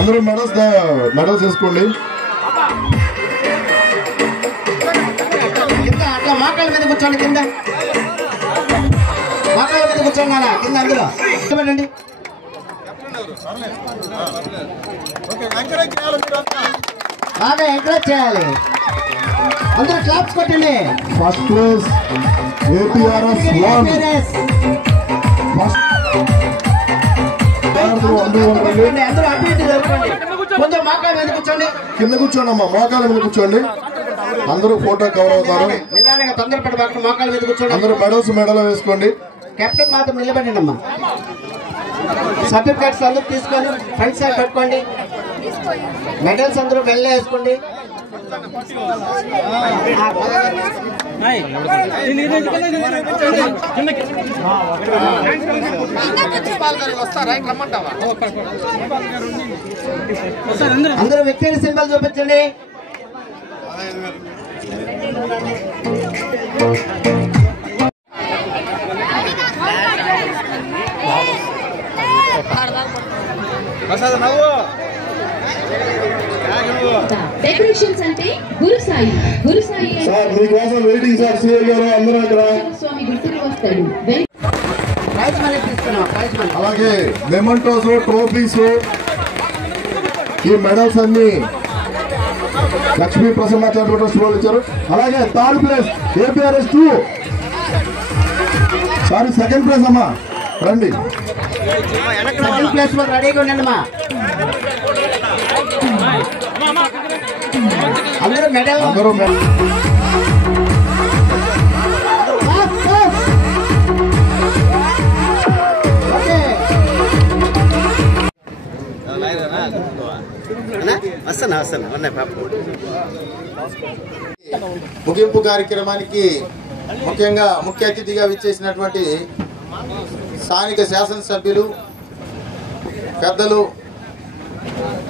అందరూ మెడల్స్ వేసుకోండి. అట్లా మోకాళ్ళ మీద కూర్చోండి, కింద మోకాళ్ళ మీద కూర్చోండి అలా కింద అందులో పెట్టండి. బాగా ఎంకరేజ్ చేయాలి, అందరూ క్లాప్స్ కొట్టండి. First place APRS 1. అందరూ అటు ఇటు జరుపుకోండి. కొంచెం మోకాళ్ళ మీద కూర్చోండి, కింద కూర్చోండి అమ్మా, మోకాళ్ళ మీద కూర్చోండి. అందరూ ఫోటో కవర్ అవుతారు. నిదానంగా తొందరపడి పక్కన మోకాళ్ళ మీద కూర్చోండి. అందరూ మెడల్ వేసుకోండి. కెప్టెన్ మాత్రం నిలబడండి అమ్మా. సర్టిఫికేట్స్ అందరూ తీసుకొని ఫ్రంట్ సైడ్ పెట్టుకోండి. మెడల్స్ అందరూ మెల్ల వేసుకోండి. అందరూ విక్టరీ సింబల్ చూపించండి. డెకరేషన్స్ అంటే గురుసాయి సార్ మీకోసం వెయిటింగ్ సార్. సీఏ గారు అందరూ ఇక్కడ. స్వామి గుర్తుకు వస్తాడు. అలాగే మెమెంటోస్, ట్రోఫీస్, ఈ మెడల్స్ అన్ని లక్ష్మీ ప్రసన్న చారిటబుల్ ట్రస్ట్ వాళ్ళు ఇచ్చారు. అలాగే third place APRS 2. Sorry, second place అమ్మా, రండి. సెకండ్ ప్లేస్ లో రెడీగా ఉండండి అమ్మా. అందరూ మెడల్ ముగింపు కార్యక్రమానికి ముఖ్యంగా ముఖ్య అతిథిగా విచ్చేసినటువంటి స్థానిక శాసనసభ్యులు పెద్దలు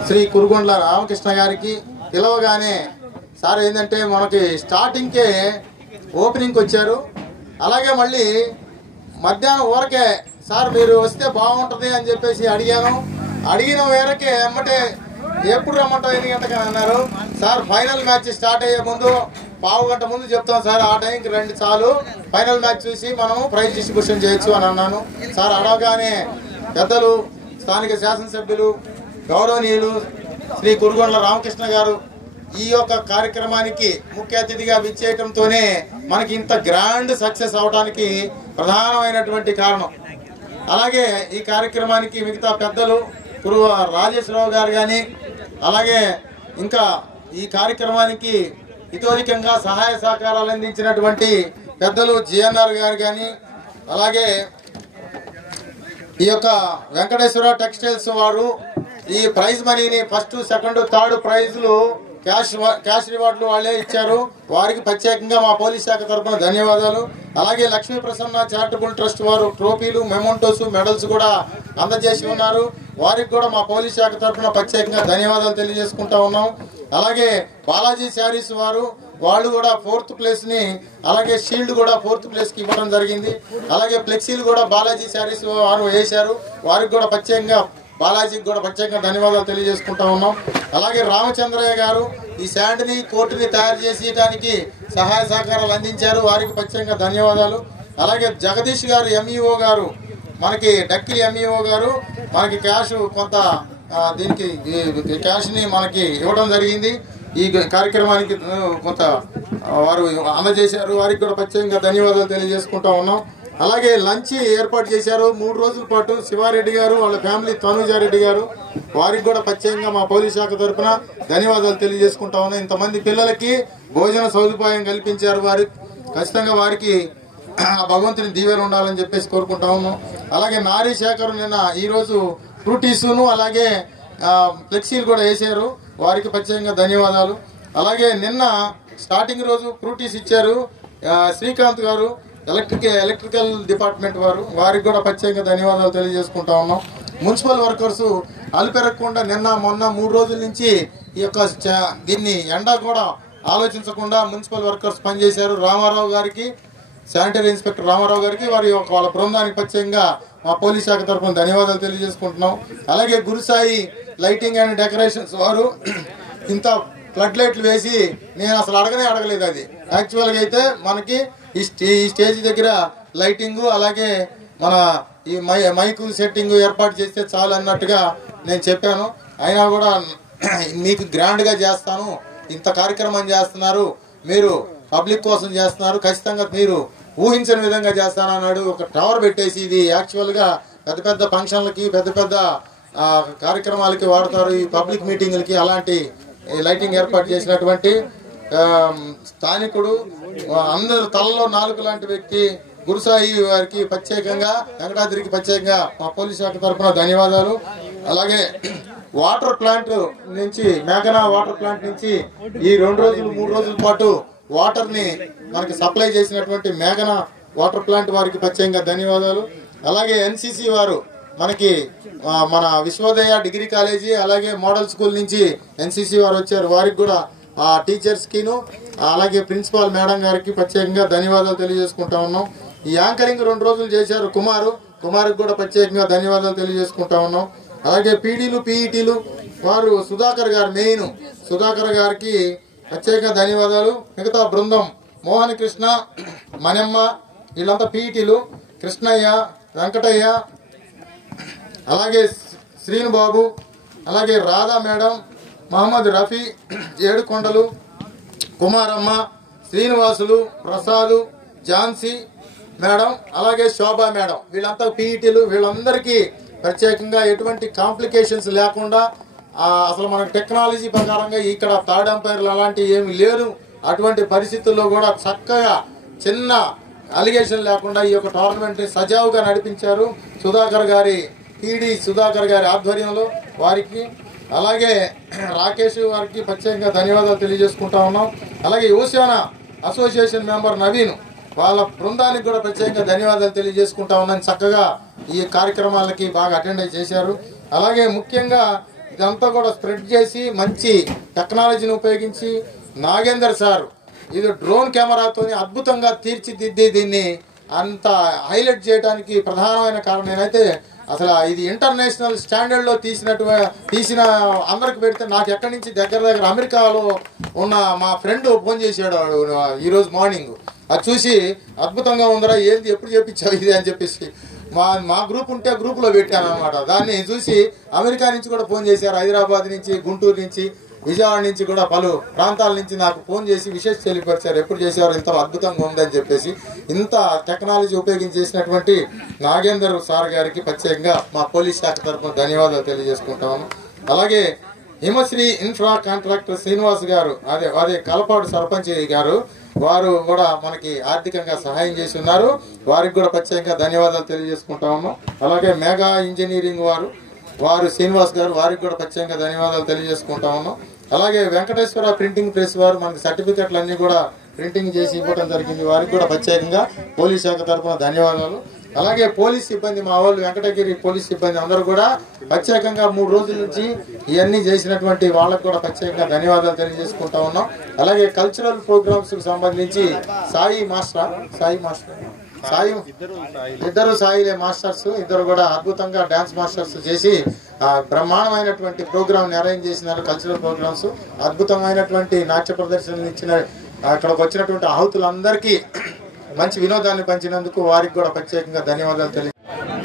శ్రీ కురుగొండ్ల రామకృష్ణ గారికి పిలవగానే సార్ ఏంటంటే మనకి స్టార్టింగ్కే ఓపెనింగ్కి వచ్చారు. అలాగే మళ్ళీ మధ్యాహ్నం ఊరకే సార్ మీరు వస్తే బాగుంటుంది అని చెప్పేసి అడిగిన వేరకే ఎమ్మటే ఎప్పుడు రమ్మంటావు, ఎన్ని గంటకి అన్నారు. సార్ ఫైనల్ మ్యాచ్ స్టార్ట్ అయ్యే ముందు పావు గంట ముందు చెప్తాం సార్, ఆ టైంకి రండి చాలు, ఫైనల్ మ్యాచ్ చూసి మనము ప్రైజ్ డిస్ట్రిబ్యూషన్ చేయొచ్చు అని అన్నాను. సార్ అడగగానే పెద్దలు స్థానిక శాసనసభ్యులు గౌరవనీయులు శ్రీ కురుగొండ్ల రామకృష్ణ గారు ఈ యొక్క కార్యక్రమానికి ముఖ్య అతిథిగా విచ్చేయటంతోనే మనకి ఇంత గ్రాండ్ సక్సెస్ అవడానికి ప్రధానమైనటువంటి కారణం. అలాగే ఈ కార్యక్రమానికి మిగతా పెద్దలు కురువ రాజేశ్వరరావు గారు కానీ, అలాగే ఇంకా ఈ కార్యక్రమానికి ఇతోధికంగా సహాయ సహకారాలు అందించినటువంటి పెద్దలు జిఎన్ఆర్ గారు కానీ, అలాగే ఈ యొక్క వెంకటేశ్వర టెక్స్టైల్స్ వారు ఈ ప్రైజ్ మనీని ఫస్ట్, సెకండ్, థర్డ్ ప్రైజ్లు క్యాష్ రివార్డులు వాళ్ళే ఇచ్చారు. వారికి ప్రత్యేకంగా మా పోలీస్ శాఖ తరఫున ధన్యవాదాలు. అలాగే లక్ష్మీ ప్రసన్న చారిటబుల్ ట్రస్ట్ వారు ట్రోఫీలు, మెమోంటోస్, మెడల్స్ కూడా అందజేసి ఉన్నారు. వారికి కూడా మా పోలీస్ శాఖ తరఫున ప్రత్యేకంగా ధన్యవాదాలు తెలియజేసుకుంటా ఉన్నాం. అలాగే బాలాజీ శారీస్ వారు వాళ్ళు కూడా 4th ప్లేస్ని, అలాగే షీల్డ్ కూడా 4th ప్లేస్కి ఇవ్వడం జరిగింది. అలాగే ఫ్లెక్సీలు కూడా బాలాజీ శారీస్ వారు వేశారు. వారికి కూడా బాలాజీకి కూడా ప్రత్యేకంగా ధన్యవాదాలు తెలియజేసుకుంటా ఉన్నాం. అలాగే రామచంద్రయ్య గారు ఈ శాండ్ని, కోర్టుని తయారు చేసేయడానికి సహాయ సహకారాలు అందించారు. వారికి ప్రత్యేకంగా ధన్యవాదాలు. అలాగే జగదీష్ గారు ఎంఈఓ గారు, మనకి డక్కిలి ఎంఈఓ గారు మనకి క్యాష్ కొంత దీనికి క్యాష్ని మనకి ఇవ్వడం జరిగింది. ఈ కార్యక్రమానికి కొంత వారు అందజేశారు. వారికి కూడా ప్రత్యేకంగా ధన్యవాదాలు తెలియజేసుకుంటా ఉన్నాం. అలాగే లంచ్ ఏర్పాటు చేశారు 3 రోజుల పాటు శివారెడ్డి గారు, వాళ్ళ ఫ్యామిలీ తనూజారెడ్డి గారు. వారికి కూడా ప్రత్యేకంగా మా పోలీస్ శాఖ తరఫున ధన్యవాదాలు తెలియజేసుకుంటా ఉన్నాం. ఇంతమంది పిల్లలకి భోజన సదుపాయం కల్పించారు. ఖచ్చితంగా వారికి భగవంతుని దీవెన ఉండాలని చెప్పేసి కోరుకుంటా ఉన్నాం. అలాగే నారీ శాఖరు ఈరోజు ఫ్రూటీసును అలాగే ఫ్లెక్సీలు కూడా వేసారు. వారికి ప్రత్యేకంగా ధన్యవాదాలు. అలాగే నిన్న స్టార్టింగ్ రోజు ఫ్రూటీస్ ఇచ్చారు శ్రీకాంత్ గారు, ఎలక్ట్రికల్ డిపార్ట్మెంట్ వారికి కూడా ప్రత్యేకంగా ధన్యవాదాలు తెలియజేసుకుంటా ఉన్నాం. మున్సిపల్ వర్కర్స్ అలుపెరగకుండా నిన్న మొన్న 3 రోజుల నుంచి ఈ యొక్క దీన్ని ఎండా కూడా ఆలోచించకుండా మున్సిపల్ వర్కర్స్ పనిచేశారు. రామారావు గారికి, శానిటరీ ఇన్స్పెక్టర్ రామారావు గారికి, వాళ్ళ బృందానికి ప్రత్యేకంగా మా పోలీస్ శాఖ తరఫున ధన్యవాదాలు తెలియజేసుకుంటున్నాం. అలాగే గురుసాయి లైటింగ్ అండ్ డెకరేషన్స్ వారు ఇంత ఫ్లడ్ లైట్లు వేసి నేను అసలు అడగలేదు. అది యాక్చువల్గా అయితే మనకి ఈ స్టేజ్ దగ్గర లైటింగు అలాగే మన ఈ మైకు సెట్టింగ్ ఏర్పాటు చేస్తే చాలు అన్నట్టుగా నేను చెప్పాను. అయినా కూడా మీకు గ్రాండ్గా చేస్తాను, ఇంత కార్యక్రమం చేస్తున్నారు, మీరు పబ్లిక్ కోసం చేస్తున్నారు, ఖచ్చితంగా మీరు ఊహించిన విధంగా చేస్తాను అన్నాడు. ఒక టవర్ పెట్టేసి ఇది యాక్చువల్గా పెద్ద పెద్ద ఫంక్షన్లకి పెద్ద పెద్ద కార్యక్రమాలకి వాడతారు, ఈ పబ్లిక్ మీటింగులకి. అలాంటి లైటింగ్ ఏర్పాటు చేసినటువంటి స్థానికుడు, అందరు తలలో నాలుగు లాంటి వ్యక్తి గురుసాయి వారికి ప్రత్యేకంగా, వెంకటాద్రికి ప్రత్యేకంగా మా పోలీస్ శాఖ తరఫున ధన్యవాదాలు. అలాగే వాటర్ ప్లాంట్ నుంచి, మేఘనా వాటర్ ప్లాంట్ నుంచి ఈ 2 రోజులు 3 రోజుల పాటు వాటర్ ని మనకి సప్లై చేసినటువంటి మేఘనా వాటర్ ప్లాంట్ వారికి ప్రత్యేకంగా ధన్యవాదాలు. అలాగే ఎన్సిసి వారు మనకి మన విశ్వోదయ డిగ్రీ కాలేజీ అలాగే మోడల్ స్కూల్ నుంచి ఎన్సిసి వారు వచ్చారు, వారికి కూడా ఆ టీచర్స్కిను అలాగే ప్రిన్సిపాల్ మేడం గారికి ప్రత్యేకంగా ధన్యవాదాలు తెలియజేసుకుంటా ఉన్నాం. ఈ యాంకరింగ్ 2 రోజులు చేశారు కుమార్కి కూడా ప్రత్యేకంగా ధన్యవాదాలు తెలియజేసుకుంటా ఉన్నాం. అలాగే పీడీలు పీఈటీలు వారు సుధాకర్ గారు, మెయిన్ సుధాకర్ గారికి ప్రత్యేకంగా ధన్యవాదాలు. మిగతా బృందం మోహన్ కృష్ణ, మనమ్మ వీళ్ళంతా పీఈటీలు, కృష్ణయ్య, వెంకటయ్య, అలాగే శ్రీనుబాబు, అలాగే రాధా మేడం, మహమ్మద్ రఫీ, ఏడుకొండలు, కుమారమ్మ, శ్రీనివాసులు, ప్రసాదు, ఝాన్సీ మేడం, అలాగే శోభా మేడం, వీళ్ళంతా పీఈటీలు. వీళ్ళందరికీ ప్రత్యేకంగా ఎటువంటి కాంప్లికేషన్స్ లేకుండా అసలు మన టెక్నాలజీ ప్రకారంగా ఇక్కడ థర్డ్ అంపైర్లు అలాంటివి ఏమి లేరు, అటువంటి పరిస్థితుల్లో కూడా చక్కగా చిన్న అలిగేషన్ లేకుండా ఈ యొక్క టోర్నమెంట్ సజావుగా నడిపించారు సుధాకర్ గారి ఆధ్వర్యంలో వారికి. అలాగే రాకేష్ వారికి ప్రత్యేకంగా ధన్యవాదాలు తెలియజేసుకుంటా ఉన్నాం. అలాగే యువసేన అసోసియేషన్ మెంబర్ నవీన్ వాళ్ళ బృందానికి కూడా ప్రత్యేకంగా ధన్యవాదాలు తెలియజేసుకుంటా ఉన్నాను. చక్కగా ఈ కార్యక్రమాలకి బాగా అటెండ్ చేశారు. అలాగే ముఖ్యంగా ఇదంతా కూడా స్ప్రెడ్ చేసి మంచి టెక్నాలజీని ఉపయోగించి నాగేందర్ సార్ ఇది డ్రోన్ కెమెరాతో అద్భుతంగా తీర్చిదిద్ది దీన్ని అంత హైలైట్ చేయడానికి ప్రధానమైన కారణం. నేనైతే అసలు ఇది ఇంటర్నేషనల్ స్టాండర్డ్లో తీసిన అందరికి పెడితే నాకు ఎక్కడి నుంచి దగ్గర అమెరికాలో ఉన్న మా ఫ్రెండ్ ఫోన్ చేశాడు ఈరోజు మార్నింగ్. అది చూసి అద్భుతంగా ఉందరా, ఏంది ఎప్పుడు చేపించావు ఇది అని చెప్పేసి మా గ్రూప్ ఉంటే గ్రూప్లో పెట్టాను అనమాట. దాన్ని చూసి అమెరికా నుంచి కూడా ఫోన్ చేశారు, హైదరాబాద్ నుంచి, గుంటూరు నుంచి, విజయవాడ నుంచి కూడా పలు ప్రాంతాల నుంచి నాకు ఫోన్ చేసి విశేష తెలియపరిచారు, ఎప్పుడు చేశారు, ఇంత అద్భుతంగా ఉందని చెప్పేసి. ఇంత టెక్నాలజీ ఉపయోగించేసినటువంటి నాగేందర్ సార్ గారికి ప్రత్యేకంగా మా పోలీస్ శాఖ తరఫున ధన్యవాదాలు తెలియజేసుకుంటాము. అలాగే హిమశ్రీ ఇన్ఫ్రా కాంట్రాక్టర్ శ్రీనివాస్ గారు, అదే కలపాడు సర్పంచ్ గారు, వారు కూడా మనకి ఆర్థికంగా సహాయం చేసి ఉన్నారు, వారికి కూడా ప్రత్యేకంగా ధన్యవాదాలు తెలియజేసుకుంటా ఉన్నాం. అలాగే మెగా ఇంజనీరింగ్ వారు శ్రీనివాస్ గారు, వారికి కూడా ప్రత్యేకంగా ధన్యవాదాలు తెలియజేసుకుంటా ఉన్నాం. అలాగే వెంకటేశ్వర ప్రింటింగ్ ప్రెస్ వారు మనకి సర్టిఫికెట్లు అన్ని కూడా ప్రింటింగ్ చేసి ఇవ్వడం జరిగింది, వారికి కూడా ప్రత్యేకంగా పోలీస్ శాఖ తరఫున ధన్యవాదాలు. అలాగే పోలీస్ సిబ్బంది, మా వాళ్ళు వెంకటగిరి పోలీస్ సిబ్బంది అందరూ కూడా ప్రత్యేకంగా 3 రోజుల నుంచి ఇవన్నీ చేసినటువంటి వాళ్ళకు కూడా ప్రత్యేకంగా ధన్యవాదాలు తెలియజేసుకుంటా ఉన్నాం. అలాగే కల్చరల్ ప్రోగ్రామ్స్ కు సంబంధించి ఇద్దరు సాయిలే మాస్టర్స్, ఇద్దరు కూడా అద్భుతంగా డాన్స్ మాస్టర్స్ చేసి బ్రహ్మాండమైనటువంటి ప్రోగ్రామ్ అరేంజ్ చేసినారు. కల్చరల్ ప్రోగ్రామ్స్ అద్భుతమైనటువంటి నాట్య ప్రదర్శనలు ఇచ్చిన అక్కడికి వచ్చినటువంటి ఆహుతులందరికీ మంచి వినోదాన్ని పంచినందుకు వారికి కూడా ప్రత్యేకంగా ధన్యవాదాలు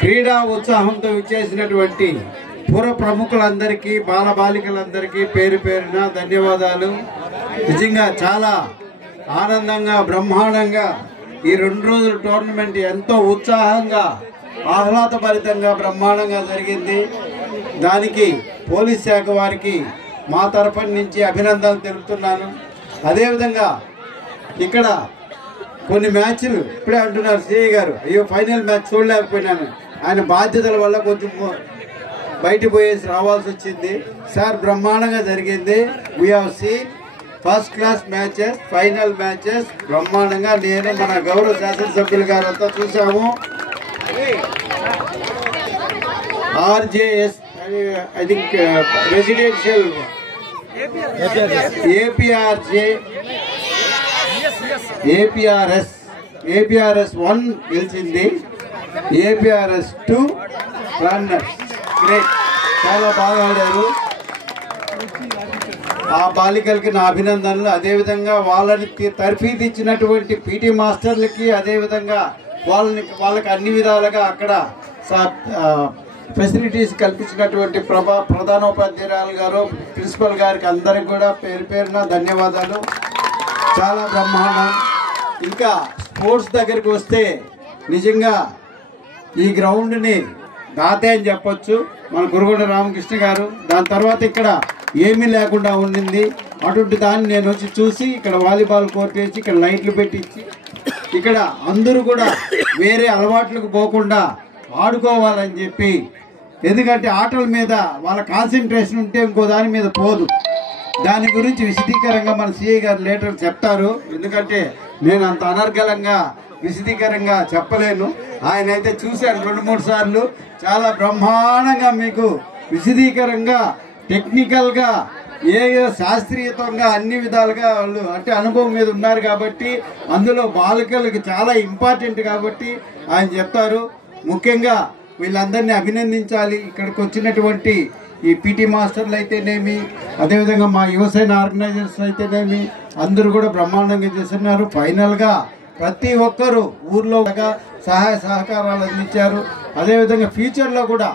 క్రీడా ఉత్సాహంతో విచ్చేసినటువంటి పుర ప్రముఖులందరికీ, బాలబాలికలందరికీ పేరు పేరున ధన్యవాదాలు. నిజంగా చాలా ఆనందంగా, బ్రహ్మాండంగా ఈ 2 రోజుల టోర్నమెంట్ ఎంతో ఉత్సాహంగా, ఆహ్లాదభరితంగా, బ్రహ్మాండంగా జరిగింది. దానికి పోలీస్ శాఖ వారికి మా తరఫు నుంచి అభినందనలు తెలుపుతున్నాను. అదేవిధంగా ఇక్కడ కొన్ని మ్యాచ్లు ఇప్పుడే అంటున్నారు సిఐ గారు, అయ్యో ఫైనల్ మ్యాచ్ చూడలేకపోయినాను, ఆయన బాధ్యతల వల్ల కొంచెం బయట పోయేసి రావాల్సి వచ్చింది. సార్ బ్రహ్మాండంగా జరిగింది. We have seen first class matches, final matches బ్రహ్మాండంగా నేను మన గౌరవ శాసనసభ్యులు గారు అంతా చూసాము. RJS I think residential APRS 1 గెలిచింది, ఏపీఆర్ఎస్ 2 రన్నర్స్. గ్రేట్, చాలా బాగా ఆడారు. ఆ బాలికలకి నా అభినందనలు. అదేవిధంగా వాళ్ళని తర్ఫీదు ఇచ్చినటువంటి పీటీ మాస్టర్లకి, అదేవిధంగా వాళ్ళకి అన్ని విధాలుగా అక్కడ ఫెసిలిటీస్ కల్పించినటువంటి ప్రధానోపాధ్యాయురాలు గారు, ప్రిన్సిపల్ గారికి అందరికి కూడా పేరు పేరున ధన్యవాదాలు. చాలా బ్రహ్మాండం. ఇంకా స్పోర్ట్స్ దగ్గరికి వస్తే నిజంగా ఈ గ్రౌండ్ని దాతే అని చెప్పొచ్చు మన గురుగొండ రామకృష్ణ గారు. దాని తర్వాత ఇక్కడ ఏమీ లేకుండా ఉండింది. అటువంటి దాన్ని నేను వచ్చి చూసి ఇక్కడ వాలీబాల్ కోర్ట్ వేసి ఇక్కడ లైట్లు పెట్టించి ఇక్కడ అందరూ కూడా వేరే అలవాట్లకు పోకుండా ఆడుకోవాలని చెప్పి, ఎందుకంటే ఆటల మీద వాళ్ళ కాన్సన్ట్రేషన్ ఉంటే ఇంకో దాని మీద పోదు. దాని గురించి విశదీకరంగా మన సిఐ గారు లేటర్ చెప్తారు. ఎందుకంటే నేను అంత అనర్గళంగా విశదీకరంగా చెప్పలేను. ఆయన అయితే చూశాను 2-3 సార్లు. చాలా బ్రహ్మాండంగా మీకు విశదీకరంగా టెక్నికల్గా శాస్త్రీయతంగా అన్ని విధాలుగా వాళ్ళు అంటే అనుభవం మీద ఉన్నారు కాబట్టి అందులో బాలికలకు చాలా ఇంపార్టెంట్ కాబట్టి ఆయన చెప్తారు. ముఖ్యంగా వీళ్ళందరినీ అభినందించాలి. ఇక్కడికి వచ్చినటువంటి ఈ పీటీ మాస్టర్లు అయితేనేమి, అదేవిధంగా మా యువసేన ఆర్గనైజర్స్ అయితేనేమి అందరూ కూడా బ్రహ్మాండంగా చేస్తున్నారు. ఫైనల్గా ప్రతి ఒక్కరూ ఊర్లో సహాయ సహకారాలు అందించారు. అదేవిధంగా ఫ్యూచర్లో కూడా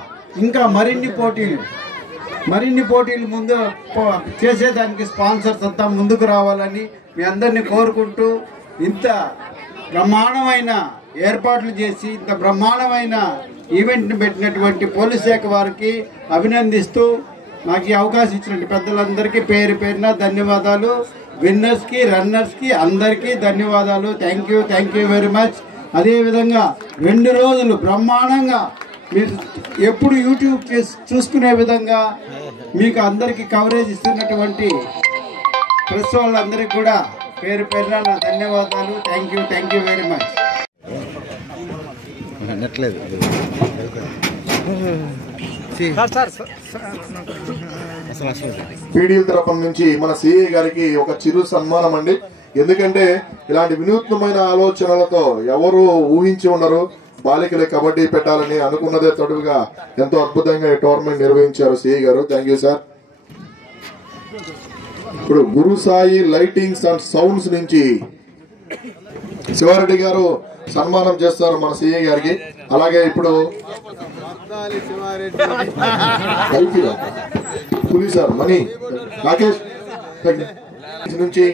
ఇంకా మరిన్ని పోటీలు ముందు చేసేదానికి స్పాన్సర్స్ అంతా ముందుకు రావాలని మీ అందరినీ కోరుకుంటూ, ఇంత బ్రహ్మాండమైన ఏర్పాట్లు చేసి ఇంత బ్రహ్మాండమైన ఈవెంట్ని పెట్టినటువంటి పోలీస్ శాఖ వారికి అభినందిస్తూ నాకు ఈ అవకాశం ఇచ్చినటువంటి పెద్దలందరికీ పేరు పేరున ధన్యవాదాలు. విన్నర్స్కి, రన్నర్స్కి అందరికీ ధన్యవాదాలు. Thank you very much. అదేవిధంగా 2 రోజులు బ్రహ్మాండంగా మీరు ఎప్పుడు యూట్యూబ్ చూసుకునే విధంగా మీకు అందరికీ కవరేజ్ ఇస్తున్నటువంటి ప్రెస్ వాళ్ళందరికీ కూడా పేరు పేరున నా ధన్యవాదాలు. Thank you very much. పీడీల తరఫు నుంచి మన సిఐ గారికి ఒక చిరు సన్మానం అండి. ఎందుకంటే ఇలాంటి వినూత్నమైన ఆలోచనలతో ఎవరు ఊహించి ఉండరు. బాలికలే కబడ్డీ పెట్టాలని అనుకున్నదే తడువుగా ఎంతో అద్భుతంగా ఈ టోర్నమెంట్ నిర్వహించారు సిఐ గారు. Thank you sir. ఇప్పుడు గురు సాయి లైటింగ్స్ అండ్ సౌండ్స్ నుంచి శివారెడ్డి గారు సన్మానం చేస్తారు మన సిఐ గారికి. అలాగే ఇప్పుడు పులి సార్ మణి రాకేష్ నుంచి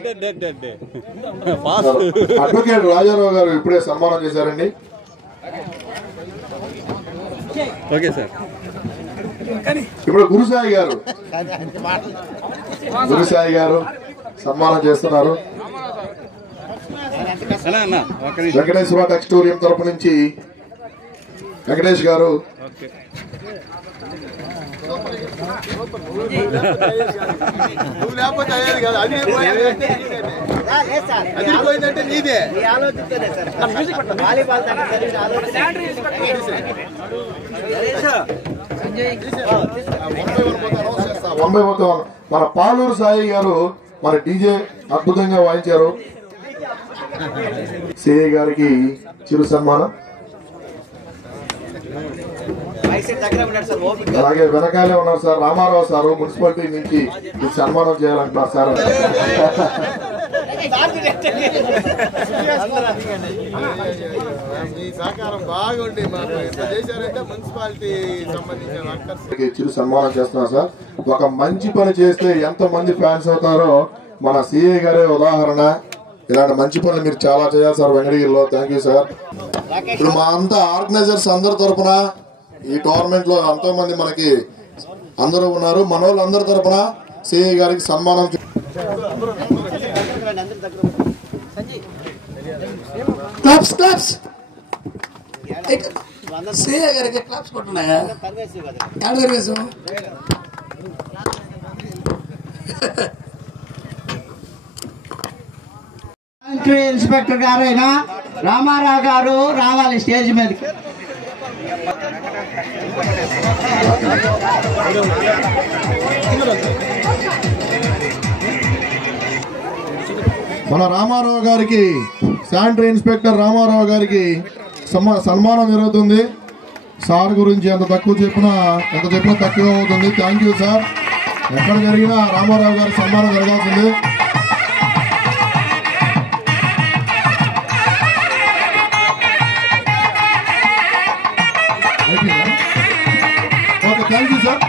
అడ్వకేట్ రాజారావు గారు ఇప్పుడే సన్మానం చేశారండి. Okay sir. ఇప్పుడు గురుసాయి గారు సన్మానం చేస్తున్నారు. వెంకటేశ్వర టెక్స్టోరియం తరపు నుంచి వెంకటేష్ గారు. మన పాలూరు సాయి గారు మన డీజే అద్భుతంగా వాయించారు. సిఐ గారికి చిరు సన్మానం. అలాగే వెనకాలే ఉన్నారు సార్ రామారావు సారు మున్సిపాలిటీ నుంచి సన్మానం చేయాలంటున్నారు సార్. చిరు సన్మానం చేస్తున్నారు సార్. ఒక మంచి పని చేస్తే ఎంత మంది ఫ్యాన్స్ అవుతారో మన సిఐ గారే ఉదాహరణ. ఇలాంటి మంచి పనులు మీరు చాలా చేయాలి సార్ వెంకటగిరిలో. Thank you sir. ఇప్పుడు మా అంతా ఆర్గనైజర్స్ అందరి తరఫున ఈ టోర్నమెంట్ లో ఎంతో మంది మనకి అందరూ ఉన్నారు. మన వాళ్ళందరి తరఫున సిఐ గారికి సన్మానం. ఇన్స్పెక్టర్ గారైన రామారావు గారు రావాలి స్టేజ్ మీదకి. మన రామారావు గారికి శానిటరీ ఇన్స్పెక్టర్ రామారావు గారికి సన్మానం జరుగుతుంది. సార్ గురించి ఎంత తక్కువ చెప్పినా తక్కువ అవుతుంది. Thank you sir. ఎక్కడ జరిగినా రామారావు గారి సన్మానం జరగాల్సింది. Okay, thank you sir.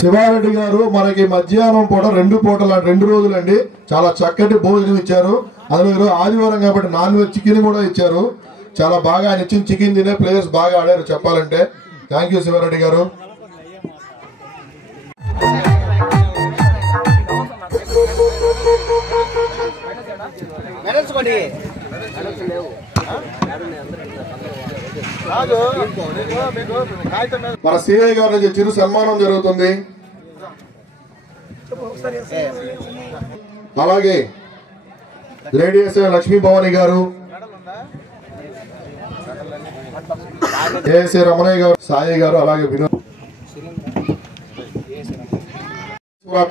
Sivareddy garu మనకి మధ్యాహ్నం పూట 2 పూటల 2 రోజులండి చాలా చక్కటి భోజనం ఇచ్చారు. అందులో ఈరోజు ఆదివారం కాబట్టి నాన్ వెజ్ చికెన్ కూడా ఇచ్చారు. చాలా బాగా ఆయన ఇచ్చిన చికెన్ తినే ప్లేయర్స్ బాగా ఆడారు చెప్పాలంటే. థ్యాంక్ యూ శివారెడ్డి గారు. మన సిఐ గారి నుంచి చిరు సన్మానం జరుగుతుంది. అలాగే లేడీ ఎస్ఐ లక్ష్మీ భవాని గారు, ఏఎస్ఐ రమణయ్య గారు, సాయి గారు, అలాగే వినోద్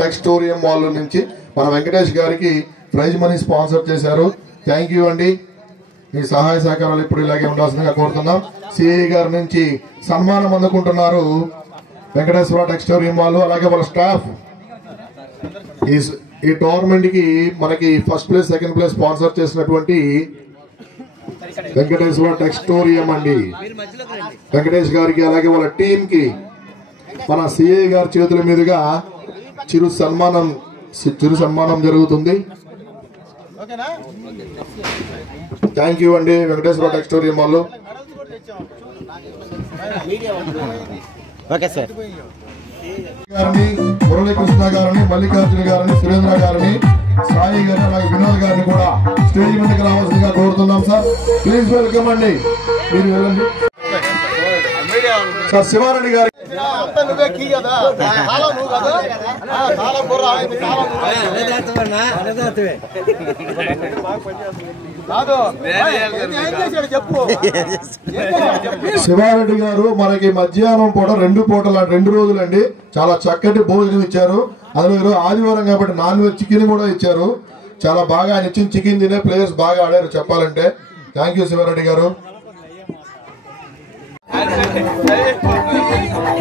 టెక్స్టోరియం మాల్ నుంచి మన వెంకటేష్ గారికి ప్రైజ్ మనీ స్పాన్సర్ చేశారు. థ్యాంక్ యూ అండి. మీ సహాయ సహకారాలు ఇప్పుడు ఇలాగే ఉండాల్సిందిగా కోరుతున్నాం. సిఐ గారి నుంచి సన్మానం అందుకుంటున్నారు వెంకటేశ్వర టెక్స్టోరియం మాల్, అలాగే వాళ్ళ స్టాఫ్. ఈ టోర్నమెంట్ కి మనకి first place, second place sponsor చేసినటువంటి వెంకటేశ్వర టెక్స్టోరియం అండి. వెంకటేష్ గారికి అలాగే వాళ్ళ టీం కి మన సిఐ గారి చేతుల మీదుగా చిరు సన్మానం జరుగుతుంది. థ్యాంక్ యూ అండి వెంకటేశ్వర టెక్స్టోరియం వాళ్ళు. గారిని, మురళీకృష్ణ గారిని, మల్లికార్జున గారిని, సురేంద్ర గారిని, సాయి గారిని, అలాగే వినోద్ గారిని కూడా స్టేజ్ మీదకి రావాల్సిందిగా కోరుతున్నాం సార్. ప్లీజ్ వెల్కమ్ అండి. మీరు వెళ్ళండి సార్. శివారెడ్డి గారి శివారెడ్డి గారు మనకి మధ్యాహ్నం పూట 2 పూటల 2 రోజులండి చాలా చక్కటి భోజనం ఇచ్చారు. అందులో ఈరోజు ఆదివారం కాబట్టి నాన్ వెజ్ చికెన్ కూడా ఇచ్చారు. చాలా బాగా ఆయన ఇచ్చిన చికెన్ తినే ప్లేయర్స్ బాగా ఆడారు చెప్పాలంటే. థ్యాంక్ యూ శివారెడ్డి గారు.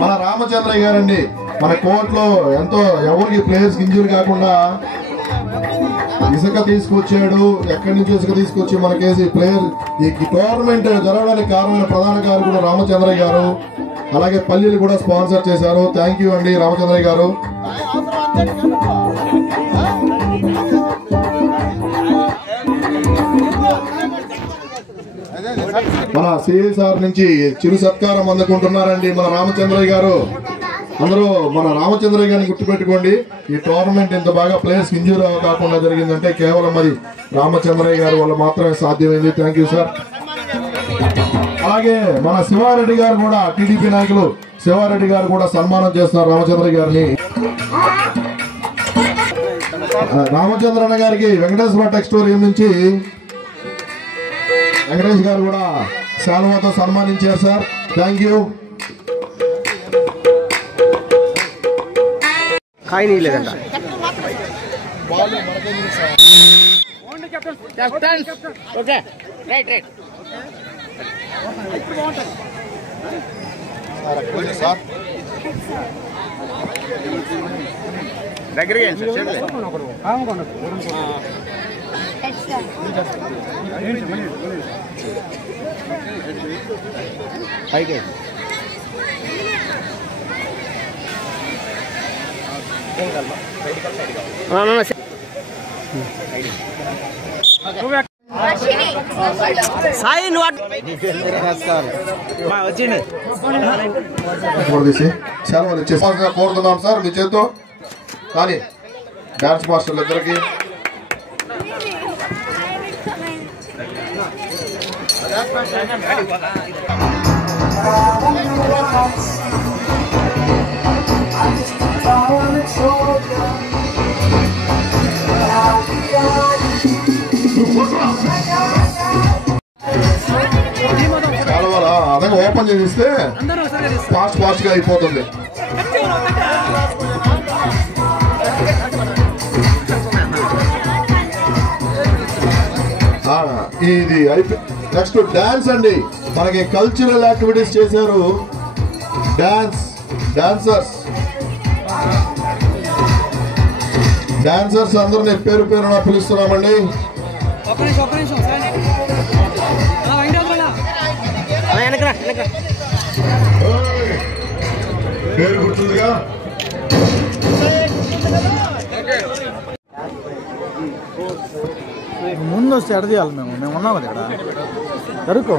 మన రామచంద్రయ్య గారండి మన కోర్టులో ఎంతో ఎవరికి ప్లేయర్స్ ఇంజూరీ కాకుండా ఇసుక తీసుకొచ్చాడు. ఎక్కడి నుంచి ఇసుక తీసుకొచ్చి మనకేసి ప్లేయర్ ఈ టోర్నమెంట్ జరగడానికి కారణమైన ప్రధాన కారకుడు రామచంద్రయ్య గారు. అలాగే పల్లీలు కూడా స్పాన్సర్ చేశారు. థ్యాంక్ యూ అండి రామచంద్రయ్య గారు. మన సిఎస్ఆర్ నుంచి చిరు సత్కారం అందుకుంటున్నారండి మన రామచంద్రయ్య గారు. అందరూ మన రామచంద్రయ్య గారిని గుర్తుపెట్టుకోండి. ఈ టోర్నమెంట్ ఇంత బాగా ప్లేయర్స్ ఇంజూరీ కాకుండా జరిగిందంటే కేవలం అది రామచంద్రయ్య గారి వల్ల మాత్రమే సాధ్యమైంది. Thank you sir. అలాగే మన శివారెడ్డి గారు కూడా, టీడీపీ నాయకులు శివారెడ్డి గారు కూడా సన్మానం చేస్తున్నారు రామచంద్రయ్య గారిని. రామచంద్రన్న గారికి వెంకటేశ్వర టెక్స్టోరియం నుంచి వెంకటేష్ గారు కూడా శాలువాతో సన్మానించారు సార్. Thank you. సాయి నువ్వు సెలవులు ఇచ్చేసి కోరుతున్నాం సార్ మీ చేత్తో. కానీ డాన్స్ మాస్టర్లు ఇద్దరికి అదే ఓపెన్ చేస్తే ఫాస్ట్ గా అయిపోతుంది. ఇది నెక్స్ట్ డాన్స్ అండి. మనకి కల్చరల్ యాక్టివిటీస్ చేశారు. డాన్సర్స్ అందరినీ పేరు పేరున పిలుస్తున్నామండి. పేరు గుర్తుందిగా. ముందు వస్తే ఎడ తీయాలి. మేము ఉన్నాం కదా ఇక్కడ జరుపుకో.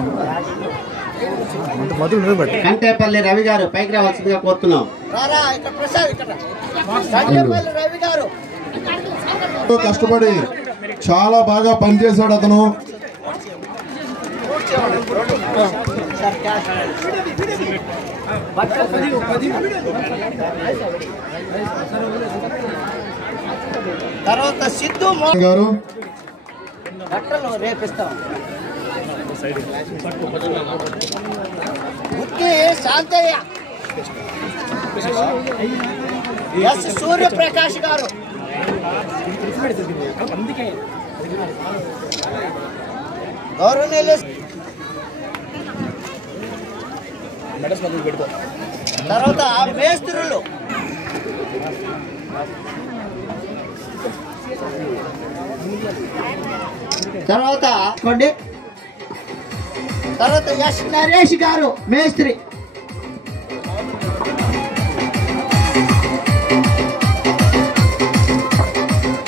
మధులు నిలబెట్టి కంటేపల్లి రవి గారు పైకి రావాల్సిందిగా కోరుతున్నాం. కష్టపడి చాలా బాగా పనిచేశాడు అతను. తర్వాత సిద్ధు గారు రేపిస్తాం. గుత్తి శాంతయ్య, ఎస్ సూర్యప్రకాష్ గారు, గౌరవనీయులు. తర్వాత మేస్త్రులు, తర్వాత ఎస్ నరేష్ గారు మేస్త్రి,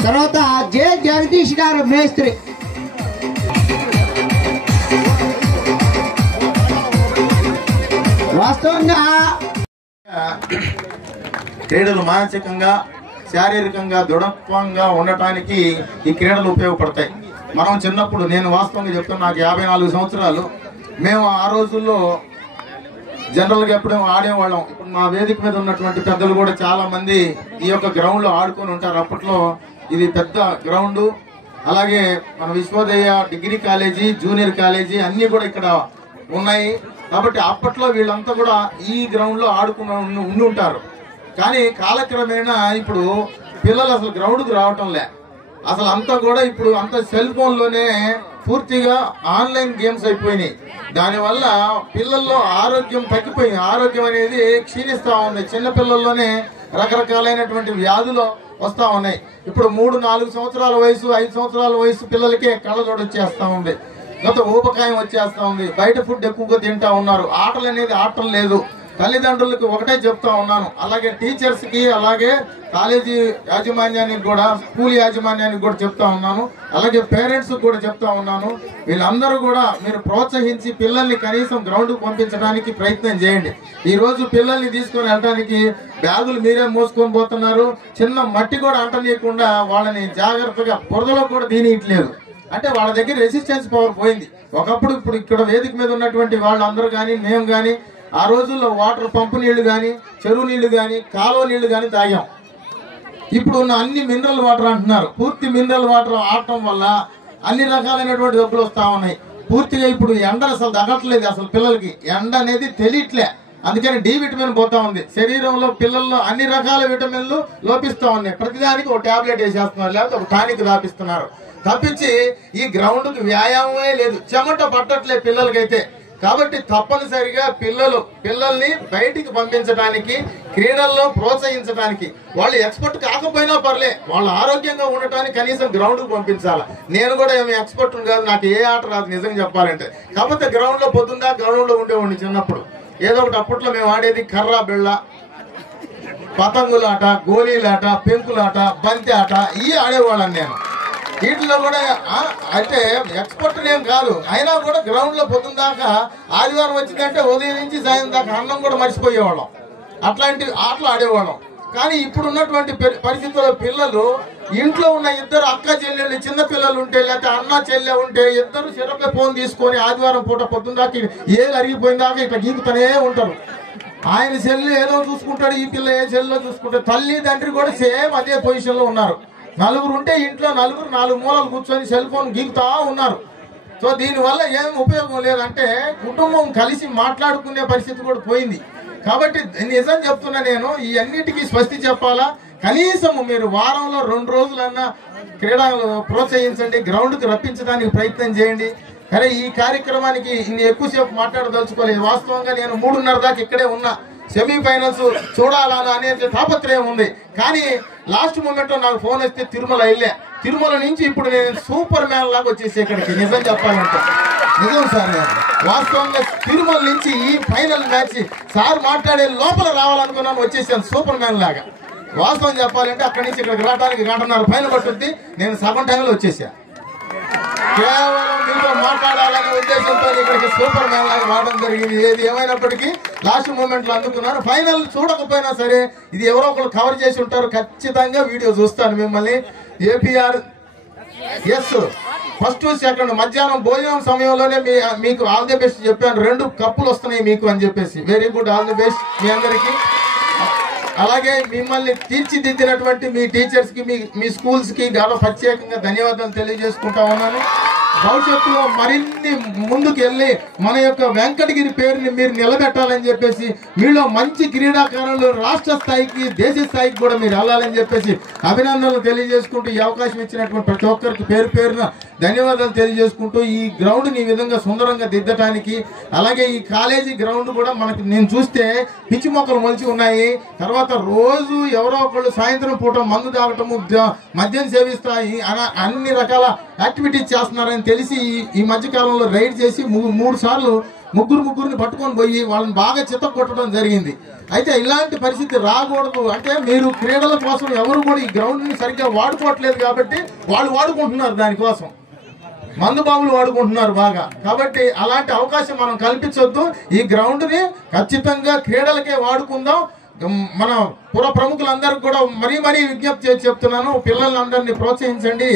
తర్వాత జే జగదీష్ గారు మేస్త్రి, వాస్తవంగా క్రీడలు మానసికంగా శారీరకంగా దృఢత్వంగా ఉండటానికి ఈ క్రీడలు ఉపయోగపడతాయి. మనం చిన్నప్పుడు, నేను వాస్తవంగా చెప్తాను, నాకు 54 సంవత్సరాలు. మేము ఆ రోజుల్లో జనరల్గా ఎప్పుడేమో ఆడేవాళ్ళం. ఇప్పుడు మా వేదిక మీద ఉన్నటువంటి పెద్దలు కూడా చాలా మంది ఈ యొక్క గ్రౌండ్లో ఆడుకొని ఉంటారు. అప్పట్లో ఇది పెద్ద గ్రౌండ్. అలాగే మన Vishwodaya degree college, junior college అన్నీ కూడా ఇక్కడ ఉన్నాయి. కాబట్టి అప్పట్లో వీళ్ళంతా కూడా ఈ గ్రౌండ్లో ఆడుకుని ఉండి ఉంటారు. కానీ కాలక్రమేణా ఇప్పుడు పిల్లలు అసలు గ్రౌండ్కి రావటం లే. అసలు అంతా కూడా ఇప్పుడు అంతా సెల్ ఫోన్లోనే పూర్తిగా ఆన్లైన్ గేమ్స్ అయిపోయినాయి. దానివల్ల పిల్లల్లో ఆరోగ్యం తగ్గిపోయింది. ఆరోగ్యం అనేది క్షీణిస్తూ ఉంది. చిన్నపిల్లల్లోనే రకరకాలైనటువంటి వ్యాధులు వస్తూ ఉన్నాయి. ఇప్పుడు 3-4 సంవత్సరాల వయసు, 5 సంవత్సరాల వయసు పిల్లలకే కళ్ళజోడు వచ్చేస్తూ ఉంది. గత ఊపకాయం వచ్చేస్తూ ఉంది. బయట ఫుడ్ ఎక్కువగా తింటా ఉన్నారు. ఆటలు అనేది ఆటలు లేదు. తల్లిదండ్రులకు ఒకటే చెప్తా ఉన్నాను, అలాగే టీచర్స్కి, అలాగే కాలేజీ యాజమాన్యానికి కూడా, స్కూల్ యాజమాన్యానికి కూడా చెప్తా ఉన్నాను, అలాగే పేరెంట్స్ కూడా చెప్తా ఉన్నాను. వీళ్ళందరూ కూడా మీరు ప్రోత్సహించి పిల్లల్ని కనీసం గ్రౌండ్కి పంపించడానికి ప్రయత్నం చేయండి. ఈ రోజు పిల్లల్ని తీసుకొని వెళ్ళడానికి బ్యాగులు మీరే మోసుకొని పోతున్నారు. చిన్న మట్టి కూడా అంటనీయకుండా వాళ్ళని జాగ్రత్తగా బురదలో కూడా తీనియట్లేదు. అంటే వాళ్ళ దగ్గర రెసిస్టెన్స్ పవర్ పోయింది. ఒకప్పుడు ఇప్పుడు ఇక్కడ వేదిక మీద ఉన్నటువంటి వాళ్ళందరూ కానీ, మేము కానీ ఆ రోజుల్లో వాటర్ పంపు నీళ్లు కానీ, చెరువు నీళ్లు కానీ, కాలువ నీళ్లు కానీ తాగాం. ఇప్పుడు ఉన్న అన్ని మినరల్ వాటర్ అంటున్నారు. పూర్తి మినరల్ వాటర్ ఆడటం వల్ల అన్ని రకాలైనటువంటి జబ్బులు వస్తూ ఉన్నాయి. పూర్తిగా ఇప్పుడు ఎండ అసలు తగ్గట్లేదు. అసలు పిల్లలకి ఎండ అనేది తెలియట్లే. అందుకని డి విటమిన్ పోతా ఉంది. శరీరంలో పిల్లల్లో అన్ని రకాల విటమిన్లు లోపిస్తూ ఉన్నాయి. ప్రతిదానికి ఒక టాబ్లెట్ వేసేస్తున్నారు, లేకపోతే ఒక టానిక్ రాపిస్తున్నారు. తప్పించి ఈ గ్రౌండ్కి వ్యాయామమే లేదు. చెమట పట్టట్లే పిల్లలకైతే. కాబట్టి తప్పనిసరిగా పిల్లల్ని బయటికి పంపించడానికి, క్రీడల్లో ప్రోత్సహించడానికి, వాళ్ళు ఎక్స్పర్ట్ కాకపోయినా పర్లే, వాళ్ళు ఆరోగ్యంగా ఉండటానికి కనీసం గ్రౌండ్కి పంపించాలి. నేను కూడా ఏమి ఎక్స్పర్ట్ కాదు, నాకు ఏ ఆట రాదు నిజంగా చెప్పాలంటే. కాకపోతే గ్రౌండ్లో పొద్దుందా గ్రౌండ్లో ఉండేవాడిని చిన్నప్పుడు. ఏదో ఒకటి అప్పట్లో మేము ఆడేది కర్ర బిళ్ళ, పతంగులాట, గోళీలాట, పెంకులాట, బంతి ఆట, ఇవి ఆడేవాళ్ళని నేను. వీటిలో కూడా అంటే ఎక్స్పర్ట్ ఏం కాదు, అయినా కూడా గ్రౌండ్లో పొద్దున్న దాకా ఆదివారం వచ్చిందంటే ఉదయం నుంచి సాయం దాకా అన్నం కూడా మర్చిపోయేవాళ్ళం. అట్లాంటి ఆటలు ఆడేవాళ్ళం. కానీ ఇప్పుడు ఉన్నటువంటి పరిస్థితుల్లో పిల్లలు, ఇంట్లో ఉన్న ఇద్దరు అక్క చెల్లెళ్ళు, చిన్న పిల్లలు ఉంటే, లేకపోతే అన్న చెల్లె ఉంటే ఇద్దరు చిరపై ఫోన్ తీసుకొని ఆదివారం పూట పొద్దున్న దాకా ఏది అరిగిపోయిన దాకా ఇట్లా గీకుతూనే ఉంటారు. ఆయన చెల్లి ఏదో చూసుకుంటాడు, ఈ పిల్ల ఏ చెల్లెలో చూసుకుంటాడు. తల్లి తండ్రి కూడా సేమ్ అదే పొజిషన్లో ఉన్నారు. నలుగురు ఉంటే ఇంట్లో నలుగురు 4 మూలలు కూర్చొని సెల్ ఫోన్ గీకుతా ఉన్నారు. సో దీనివల్ల ఏం ఉపయోగం లేదంటే కుటుంబం కలిసి మాట్లాడుకునే పరిస్థితి కూడా పోయింది. కాబట్టి నిజం చెప్తున్నా, నేను ఈ అన్నిటికీ స్వస్తి చెప్పాలా. కనీసం మీరు వారంలో 2 రోజులన్నా క్రీడలు ప్రోత్సహించండి, గ్రౌండ్కి రప్పించడానికి ప్రయత్నం చేయండి. కానీ ఈ కార్యక్రమానికి ఇన్ని ఎక్కువసేపు మాట్లాడదలుచుకోలేదు. వాస్తవంగా నేను 3:30 దాకా ఇక్కడే ఉన్నా. సెమీఫైనల్స్ చూడాలని అనేది తాపత్రయం ఉంది. కానీ లాస్ట్ మూమెంట్ నాకు ఫోన్ వస్తే తిరుమల వెళ్ళా. తిరుమల నుంచి ఇప్పుడు నేను సూపర్ మ్యాన్ లాగా వచ్చేసి ఇక్కడికి. నిజం చెప్పాలంటే నిజం సార్, నేను వాస్తవంగా తిరుమల నుంచి ఈ ఫైనల్ మ్యాచ్ సార్ మాట్లాడే లోపల రావాలనుకున్నాను, వచ్చేసాను సూపర్ మ్యాన్ లాగా. వాస్తవం చెప్పాలంటే అక్కడి నుంచి ఇక్కడికి రావడానికి 1.5 పైన పట్టుద్ది. నేను సగం టైంలో వచ్చేసా. కేవలం మీతో మాట్లాడాలనే ఉద్దేశంతో ఇక్కడికి సూపర్ మ్యాన్ లాగా రావడం జరిగింది. ఏది ఏమైనప్పటికీ లాస్ట్ మూమెంట్ లో అందుకున్నాను. ఫైనల్ చూడకపోయినా సరే ఇది ఎవరో ఒకరు కవర్ చేసి ఉంటారు, ఖచ్చితంగా వీడియో చూస్తాను మిమ్మల్ని. ఏపీఆర్ ఫస్ట్ సెకండ్ మధ్యాహ్నం భోజనం సమయంలోనే మీకు ఆల్ ది బెస్ట్ చెప్పాను. 2 కప్పులు వస్తున్నాయి మీకు అని చెప్పేసి. Very good, all the best మీ అందరికీ. అలాగే మిమ్మల్ని తీర్చిదిద్దినటువంటి మీ టీచర్స్ కి, మీ స్కూల్స్ కి ప్రత్యేకంగా ధన్యవాదాలు తెలియజేసుకుంటా ఉన్నాను. భవిష్యత్తులో మరిన్ని ముందుకు వెళ్ళి మన యొక్క వెంకటగిరి పేరుని మీరు నిలబెట్టాలని చెప్పేసి, మీలో మంచి క్రీడాకారులు రాష్ట్ర స్థాయికి, దేశ స్థాయికి కూడా మీరు వెళ్ళాలని చెప్పేసి అభినందనలు తెలియజేసుకుంటూ, ఈ అవకాశం ఇచ్చినటువంటి ప్రతి ఒక్కరికి పేరు పేరున ధన్యవాదాలు తెలియజేసుకుంటూ, ఈ గ్రౌండ్ని ఈ విధంగా సుందరంగా దిద్దటానికి, అలాగే ఈ కాలేజీ గ్రౌండ్ కూడా మనకి నేను చూస్తే పిచ్చి మొక్కలు మొలిచి ఉన్నాయి. తర్వాత రోజు ఎవరో ఒకళ్ళు సాయంత్రం పూట మందు తాగటము, మద్యం సేవిస్తాయి, అన్ని రకాల యాక్టివిటీస్ చేస్తున్నారని తెలిసి ఈ మధ్య కాలంలో రైడ్ చేసి 3 సార్లు ముగ్గురిని పట్టుకొని పోయి వాళ్ళని బాగా చిత్తకొట్టడం జరిగింది. అయితే ఇలాంటి పరిస్థితి రాకూడదు. అంటే మీరు క్రీడల కోసం ఎవరు కూడా ఈ గ్రౌండ్ని సరిగ్గా వాడుకోవట్లేదు కాబట్టి వాళ్ళు వాడుకుంటున్నారు, దానికోసం మందు బాబులు వాడుకుంటున్నారు బాగా. కాబట్టి అలాంటి అవకాశం మనం కల్పించొద్దు. ఈ గ్రౌండ్ని ఖచ్చితంగా క్రీడలకే వాడుకుందాం. మన పుర ప్రముఖులందరికీ కూడా మరీ విజ్ఞప్తి చేసి చెప్తున్నాను, పిల్లలందరినీ ప్రోత్సహించండి.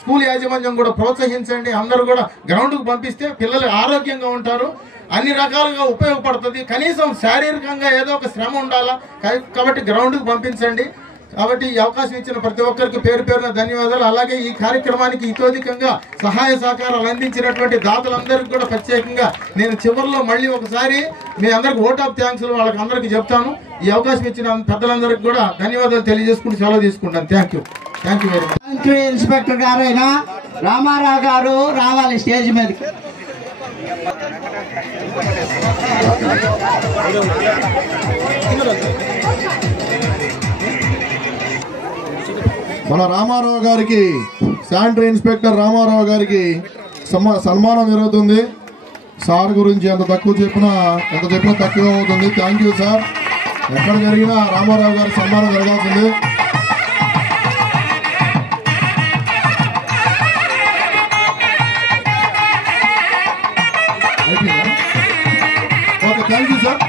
స్కూల్ యాజమాన్యం కూడా ప్రోత్సహించండి. అందరూ కూడా గ్రౌండ్కు పంపిస్తే పిల్లలు ఆరోగ్యంగా ఉంటారు, అన్ని రకాలుగా ఉపయోగపడుతుంది. కనీసం శారీరకంగా ఏదో ఒక శ్రమ ఉండాలా, కాబట్టి గ్రౌండ్కు పంపించండి. కాబట్టి ఈ అవకాశం ఇచ్చిన ప్రతి ఒక్కరికి పేరు పేరున ధన్యవాదాలు. అలాగే ఈ కార్యక్రమానికి ఇతోధికంగా సహాయ సహకారాలు అందించినటువంటి దాతలందరికీ కూడా ప్రత్యేకంగా నేను చివరిలో మళ్ళీ ఒకసారి మీ అందరికి ఓట్ ఆఫ్ థ్యాంక్స్ వాళ్ళకి అందరికీ చెప్తాను. ఈ అవకాశం ఇచ్చిన పెద్దలందరికీ కూడా ధన్యవాదాలు తెలియజేసుకుంటూ సెలవు తీసుకుంటాను. Thank you very much. Inspector గారైన రామారావు గారు రావాలి స్టేజ్ మీదకి. మన రామారావు గారికి, శానిటరీ ఇన్స్పెక్టర్ రామారావు గారికి సన్మానం జరుగుతుంది. సార్ గురించి ఎంత చెప్పినా తక్కువ అవుతుంది. Thank you sir. ఎక్కడ జరిగినా రామారావు గారికి సన్మానం జరగాల్సింది. Okay, thank you sir.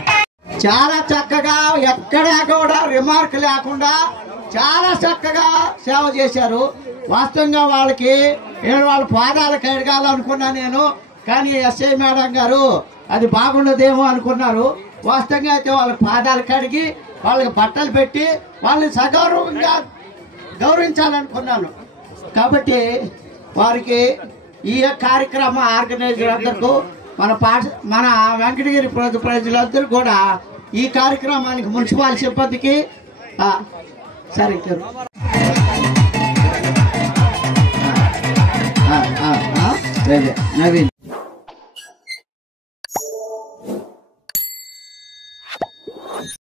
చాలా చక్కగా ఎక్కడా కూడా రిమార్క్ లేకుండా చాలా చక్కగా సేవ చేశారు. వాస్తవంగా వాళ్ళకి వాళ్ళ పాదాలు కడగాలనుకున్నా నేను, కానీ ఎస్ఐ మేడం గారు అది బాగుండదేమో అనుకున్నారు. వాస్తవంగా అయితే వాళ్ళ పాదాలు కడిగి వాళ్ళకి బట్టలు పెట్టి వాళ్ళని సగౌరవంగా గౌరవించాలనుకున్నాను. కాబట్టి వారికి ఈ కార్యక్రమ ఆర్గనైజర్ అందరికీ మన వెంకటగిరి ప్రజలందరూ కూడా ఈ కార్యక్రమానికి మున్సిపల్ సిబ్బందికి సరే నవీన్